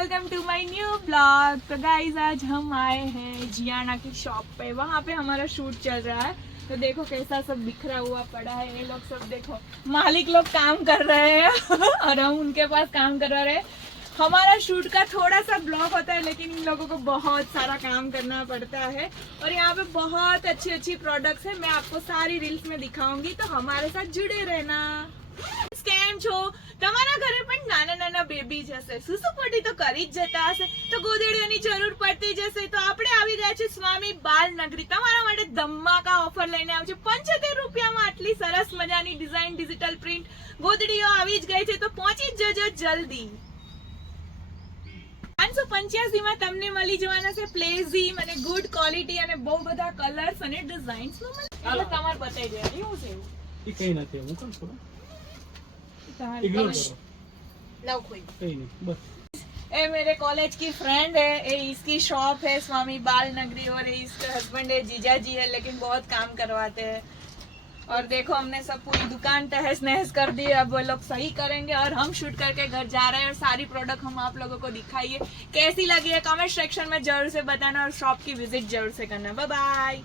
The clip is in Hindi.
Welcome to my new blog. तो गाइज आज हम आए हैं जियाना की शॉप पे, वहाँ पे हमारा शूट चल रहा है। तो देखो कैसा सब बिखरा हुआ पड़ा है, ये लोग सब देखो, मालिक लोग काम कर रहे हैं और हम उनके पास काम करवा रहे हैं। हमारा शूट का थोड़ा सा ब्लॉग होता है, लेकिन इन लोगों को बहुत सारा काम करना पड़ता है और यहाँ पे बहुत अच्छी अच्छी प्रोडक्ट्स है। मैं आपको सारी रील्स में दिखाऊंगी, तो हमारे साथ जुड़े रहना। કેમ છો? તમારા ઘરે પણ નાના નાના બેબી જશે, સુસુપોટી તો કરી જ જતા હશે, તો ગોદડીઓની જરૂર પડતી જશે, તો આપણે આવી ગયા છે સ્વામી બાલ નગરી તમારા માટે ધમાકા ઓફર લઈને આવ્યું છે। 75 રૂપિયામાં આટલી સરસ મજાની ડિઝાઇન ડિજિટલ પ્રિન્ટ ગોદડીઓ આવી જ ગઈ છે, તો પહોંચી જ જજો જલ્દી। 585 માં તમને મળી જવાના છે પ્લેઝીમ અને ગુડ ક્વોલિટી અને બહુ બધા કલર્સ અને ડિઝાઇન્સ માં મળે। એટલે તમારે બતાઈ દે એવું છે, એ કઈ નથી, હું કેમ કરું? इग्नोर करो, लव कोई कहीं नहीं, बस। ये मेरे कॉलेज की फ्रेंड है, ये इसकी शॉप है स्वामी बाल नगरी और इसके हस्बैंड है जीजा जी है, लेकिन बहुत काम करवाते हैं। और देखो हमने सब पूरी दुकान तहस नहस कर दी, अब वो लोग सही करेंगे और हम शूट करके घर जा रहे हैं और सारी प्रोडक्ट हम आप लोगों को दिखाइए। कैसी लगी है कमेंट सेक्शन में जरूर से बताना और शॉप की विजिट जरूर से करना। Bye bye.